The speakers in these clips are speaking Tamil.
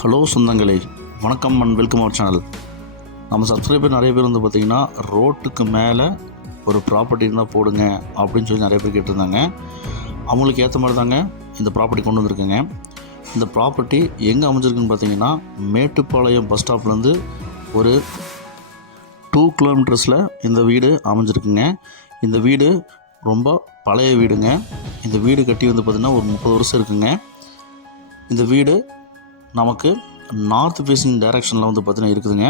ஹலோ சொந்தங்களே, வணக்கம் அண்ட் வெல்கம் அவர் சேனல். நம்ம சப்ஸ்கிரைபர் நிறைய பேர் வந்து பார்த்திங்கன்னா ரோட்டுக்கு மேலே ஒரு ப்ராப்பர்ட்டி இருந்தால் போடுங்க அப்படின்னு சொல்லி நிறைய பேர் கேட்டிருந்தாங்க. அவங்களுக்கு ஏற்ற மாதிரி தாங்க இந்த ப்ராப்பர்ட்டி கொண்டு வந்திருக்குங்க. இந்த ப்ராப்பர்ட்டி எங்கே அமைஞ்சிருக்குன்னு பார்த்தீங்கன்னா மேட்டுப்பாளையம் பஸ் ஸ்டாப்லேருந்து ஒரு 2 கிலோமீட்டர்ஸில் இந்த வீடு அமைஞ்சிருக்குங்க. இந்த வீடு ரொம்ப பழைய வீடுங்க. இந்த வீடு கட்டி வந்து பார்த்திங்கன்னா ஒரு 30 வருஷம் இருக்குங்க. இந்த வீடு நமக்கு நார்த் ஃபேஸிங் டைரக்ஷனில் வந்து பார்த்திங்கன்னா இருக்குதுங்க.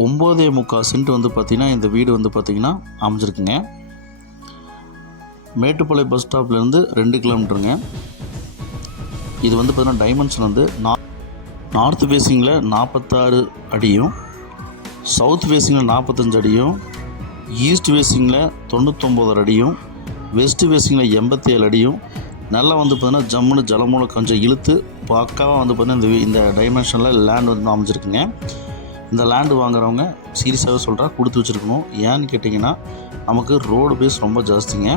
9.25 சென்ட் வந்து பார்த்திங்கன்னா இந்த வீடு வந்து பார்த்திங்கன்னா அமைஞ்சிருக்குங்க. மேட்டுப்பாளையம் பஸ் ஸ்டாப்லேருந்து 2 கிலோமீட்டருங்க. இது வந்து பார்த்திங்கன்னா டைமென்ஷன் வந்து நார்த் ஃபேஸிங்கில் 46 அடியும், சவுத் ஃபேஸிங்கில் 45 அடியும், ஈஸ்ட் ஃபேஸிங்கில் 99 அடியும், வெஸ்ட் ஃபேஸிங்கில் 87 அடியும், நல்லா வந்து பார்த்திங்கன்னா ஜம்முன்னு ஜலமூல கொஞ்சம் இழுத்து பக்காவாக வந்து பார்த்திங்கன்னா இந்த டைமென்ஷனில் லேண்ட் வந்து அமைஞ்சிருக்குங்க. இந்த லேண்டு வாங்குறவங்க சீரியஸாகவே சொல்கிறா கொடுத்து வச்சுருக்கணும். ஏன்னு கேட்டிங்கன்னா நமக்கு ரோடு பேஸ் ரொம்ப ஜாஸ்திங்க.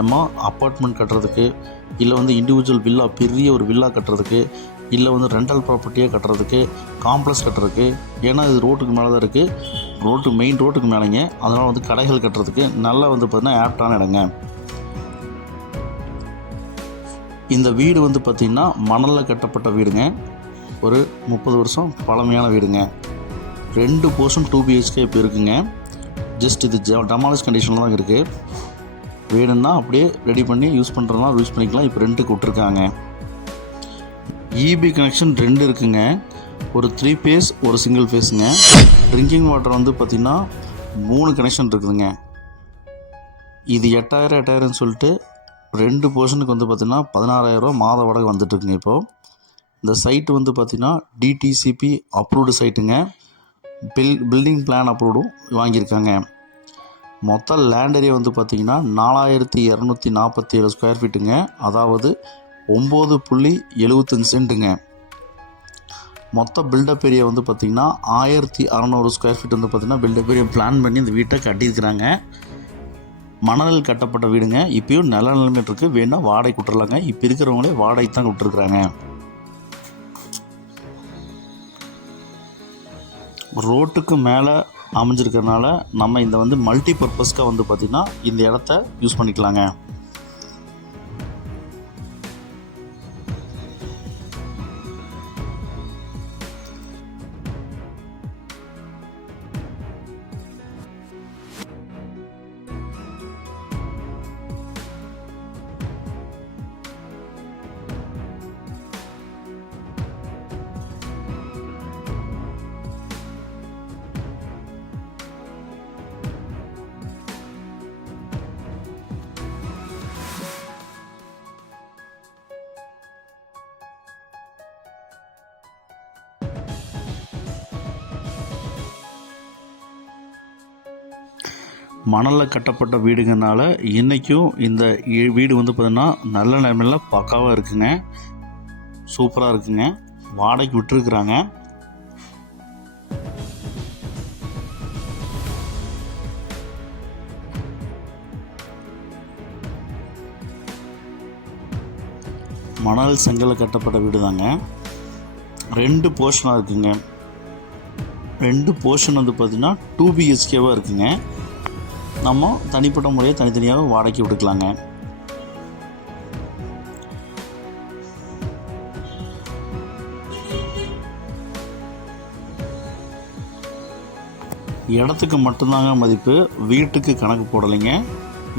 நம்ம அப்பார்ட்மெண்ட் கட்டுறதுக்கு, இல்லை வந்து இண்டிவிஜுவல் வில்லா, பெரிய ஒரு வில்லா கட்டுறதுக்கு, இல்லை வந்து ரெண்டல் ப்ராப்பர்ட்டியாக கட்டுறதுக்கு, காம்ப்ளெக்ஸ் கட்டுறதுக்கு, ஏன்னா இது ரோட்டுக்கு மேலே தான் இருக்குது, மெயின் ரோட்டுக்கு மேலேங்க. அதனால் வந்து கடைகள் கட்டுறதுக்கு நல்லா வந்து பார்த்திங்கன்னா ஆப்டான இடங்க. இந்த வீடு வந்து பார்த்திங்கன்னா மணலில் கட்டப்பட்ட வீடுங்க. ஒரு 30 வருஷம் பழமையான வீடுங்க. 2 போர்ஷன் 2 BHK இப்போ இருக்குங்க. ஜஸ்ட் இது டெமாலிஷ் கண்டிஷனில் தான் இருக்குது. வீடுன்னா அப்படியே ரெடி பண்ணி யூஸ் பண்ணுறதுனா யூஸ் பண்ணிக்கலாம். இப்போ ரெண்டுக்கு விட்ருக்காங்க. EB கனெக்ஷன் 2 இருக்குங்க. ஒரு 3 ஃபேஸ், ஒரு சிங்கிள் ஃபேஸுங்க. ட்ரிங்கிங் வாட்டர் வந்து பார்த்திங்கன்னா 3 கனெக்ஷன் இருக்குதுங்க. இது 8000 சொல்லிட்டு 2 போர்ஷனுக்கு வந்து பார்த்திங்கன்னா 16,000 ரூபா மாத வாடகை வந்துட்டுருக்குங்க. இப்போது இந்த சைட்டு வந்து பார்த்திங்கன்னா DTCP அப்ரூவ்டு சைட்டுங்க. பில்டிங் பிளான் அப்ரூவ்டும் வாங்கியிருக்காங்க. மொத்த லேண்ட் ஏரியா வந்து பார்த்திங்கன்னா 4247 ஸ்கொயர் ஃபீட்டுங்க. அதாவது 9.75 சென்ட்டுங்க. மொத்த பில்டப் ஏரியா வந்து பார்த்திங்கன்னா 1600 ஸ்கொயர் ஃபீட் வந்து பார்த்திங்கன்னா பில்டப் ஏரியா பிளான் பண்ணி இந்த வீட்டை கட்டியிருக்கிறாங்க. மணலில் கட்டப்பட்ட வீடுங்க. இப்போயும் நல்ல நிலைமை இருக்குது. வேணால் வாடகை விட்டுறலாங்க. இப்போ இருக்கிறவங்களே வாடகை தான் விட்டுருக்குறாங்க. ரோட்டுக்கு மேலே அமைஞ்சிருக்கிறதுனால நம்ம இந்த வந்து மல்டி பர்பஸ்க்காக வந்து பார்த்திங்கன்னா இந்த இடத்த யூஸ் பண்ணிக்கலாங்க. மணலில் கட்டப்பட்ட வீடுங்கனால இன்றைக்கும் இந்த வீடு வந்து பார்த்திங்கன்னா நல்ல நிலைமையில் பக்காவாக இருக்குங்க. சூப்பராக இருக்குங்க. வாடகைக்கு விட்டுருக்குறாங்க. மணல் செங்கலில் கட்டப்பட்ட வீடு தாங்க. 2 போர்ஷனாக இருக்குங்க. 2 போர்ஷன் வந்து பார்த்திங்கன்னா 2 BHKவாக இருக்குங்க. நம்ம தனிப்பட்ட முறையை தனித்தனியாக வாடகைக்கு விட்டுக்கலாங்க. இடத்துக்கு மட்டும்தாங்க மதிப்பு, வீட்டுக்கு கணக்கு போடலைங்க.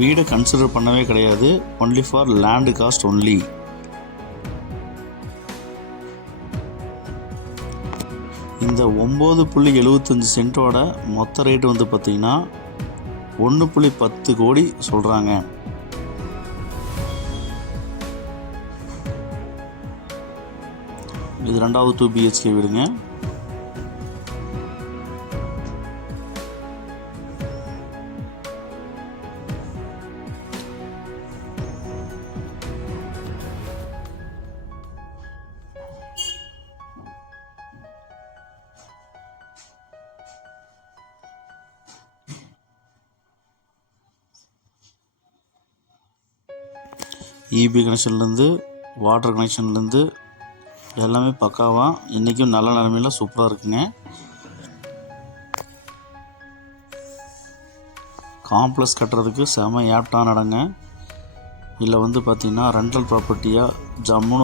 வீடை கன்சிடர் பண்ணவே கிடையாது. Only for land cost only. இந்த 9.75 சென்ட்டோட மொத்த ரேட்டு வந்து பார்த்திங்கன்னா 1.10 கோடி சொல்கிறாங்க. இது 2வது 2 BHK வீடுங்க. EB கனெக்ஷன்லேருந்து, வாட்டர் கனெக்ஷன்லேருந்து, எல்லாமே பக்காவாக இன்றைக்கும் நல்ல நிலமையில் சூப்பராக இருக்குங்க. காம்ப்ளெக்ஸ் கட்டுறதுக்கு செம ஏப்டான இடங்க. இல்லை வந்து பார்த்திங்கன்னா ரெண்டல் ப்ராப்பர்ட்டியாக ஜம்முன்னு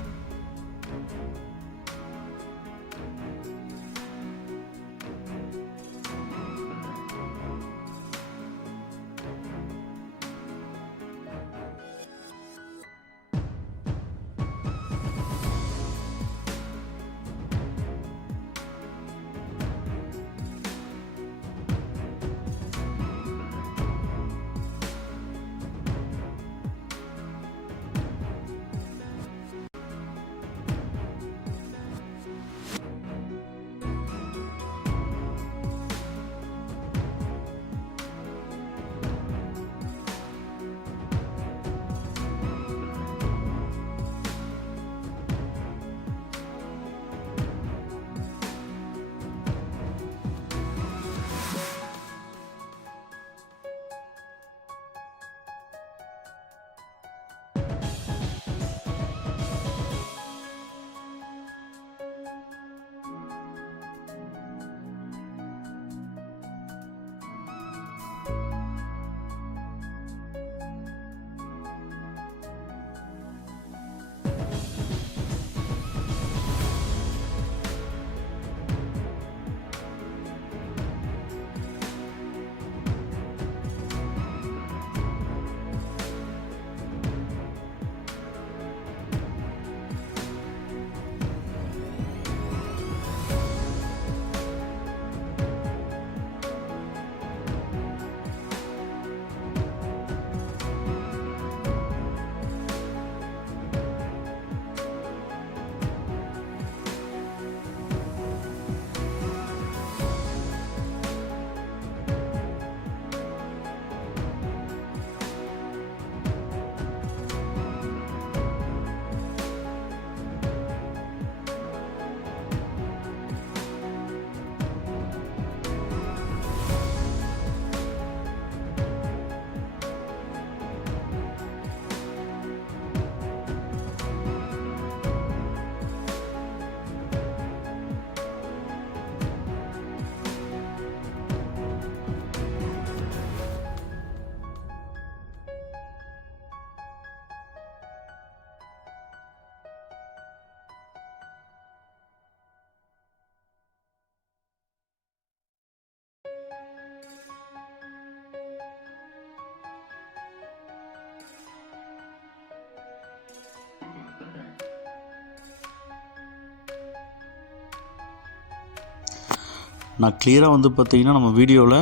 நான் கிளியராக வந்து பார்த்திங்கன்னா நம்ம வீடியோவில்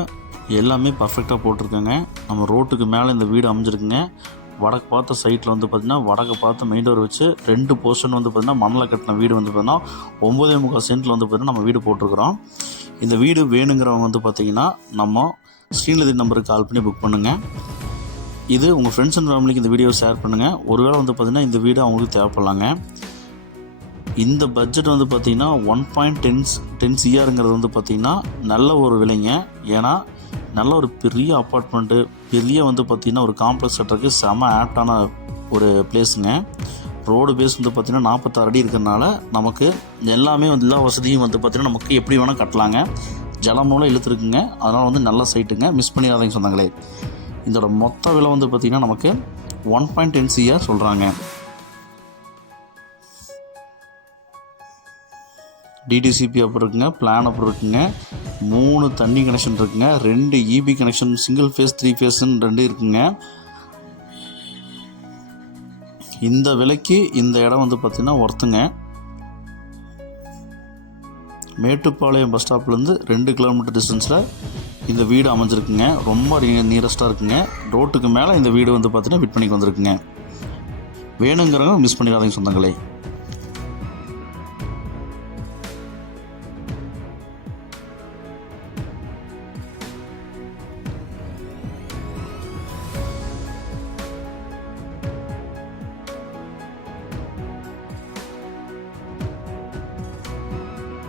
எல்லாமே பர்ஃபெக்டாக போட்டிருக்கேங்க. நம்ம ரோட்டுக்கு மேலே இந்த வீடு அமைஞ்சிருக்குங்க. வடக்கு பார்த்த சைட்டில் வந்து பார்த்திங்கன்னா வடக்கு பார்த்து மெயின் டோர் வச்சு 2 போர்ஷன் வந்து பார்த்திங்கன்னா மண்ணில் கட்டின வீடு வந்து பார்த்திங்கன்னா 9.25 சென்ட்டில் வந்து பார்த்திங்கன்னா நம்ம வீடு போட்டிருக்கிறோம். இந்த வீடு வேணுங்கிறவங்க வந்து பார்த்திங்கன்னா நம்ம ஸ்ரீநிதி நம்பருக்கு கால் பண்ணி புக் பண்ணுங்கள். இது உங்கள் ஃப்ரெண்ட்ஸ் அண்ட் ஃபேமிலிக்கு இந்த வீடியோவை ஷேர் பண்ணுங்கள். ஒருவேளை வந்து பார்த்திங்கன்னா இந்த வீடு அவங்களுக்கு தேவைப்படலாங்க. இந்த பட்ஜெட் வந்து பார்த்திங்கன்னா 1.10 CRங்கிறது வந்து பார்த்திங்கன்னா நல்ல ஒரு விலைங்க. ஏன்னா நல்ல ஒரு பெரிய அப்பார்ட்மெண்ட்டு, பெரிய வந்து பார்த்திங்கன்னா ஒரு காம்ப்ளெக்ஸ் கட்டுறதுக்கு செம ஆப்டான ஒரு பிளேஸுங்க. ரோடு பேஸ் வந்து பார்த்திங்கன்னா 46 அடி இருக்கிறதுனால நமக்கு எல்லாமே வந்து எல்லா வசதியும் வந்து பார்த்திங்கன்னா நமக்கு எப்படி வேணால் கட்டலாங்க. ஜலம் மூலம் இழுத்துருக்குங்க. அதனால் வந்து நல்ல சைட்டுங்க, மிஸ் பண்ணிடாதீங்க சொன்னாங்களே. இதோட மொத்த விலை வந்து பார்த்திங்கன்னா நமக்கு 1.10 CR சொல்கிறாங்க. டிடிசிபி அப்புறம் இருக்குங்க, பிளான் அப்புறம் இருக்குங்க, 3 தண்ணி கனெக்ஷன் இருக்குங்க, 2 EB கனெக்ஷன், சிங்கிள் ஃபேஸ் 3 ஃபேஸ்ன்னு 2 இருக்குங்க. இந்த விலைக்கு இந்த இடம் வந்து பார்த்திங்கன்னா ஒர்த்துங்க. மேட்டுப்பாளையம் பஸ் ஸ்டாப்லேருந்து 2 கிலோமீட்டர் டிஸ்டன்ஸில் இந்த வீடு அமைஞ்சிருக்குங்க. ரொம்ப நியரஸ்ட்டாக இருக்குங்க. ரோட்டுக்கு மேலே இந்த வீடு வந்து பார்த்திங்கன்னா ஃபிட் பண்ணிக்கு வந்திருக்குங்க. வேணுங்கிறவங்க மிஸ் பண்ணிடாதீங்க சொந்தங்களே.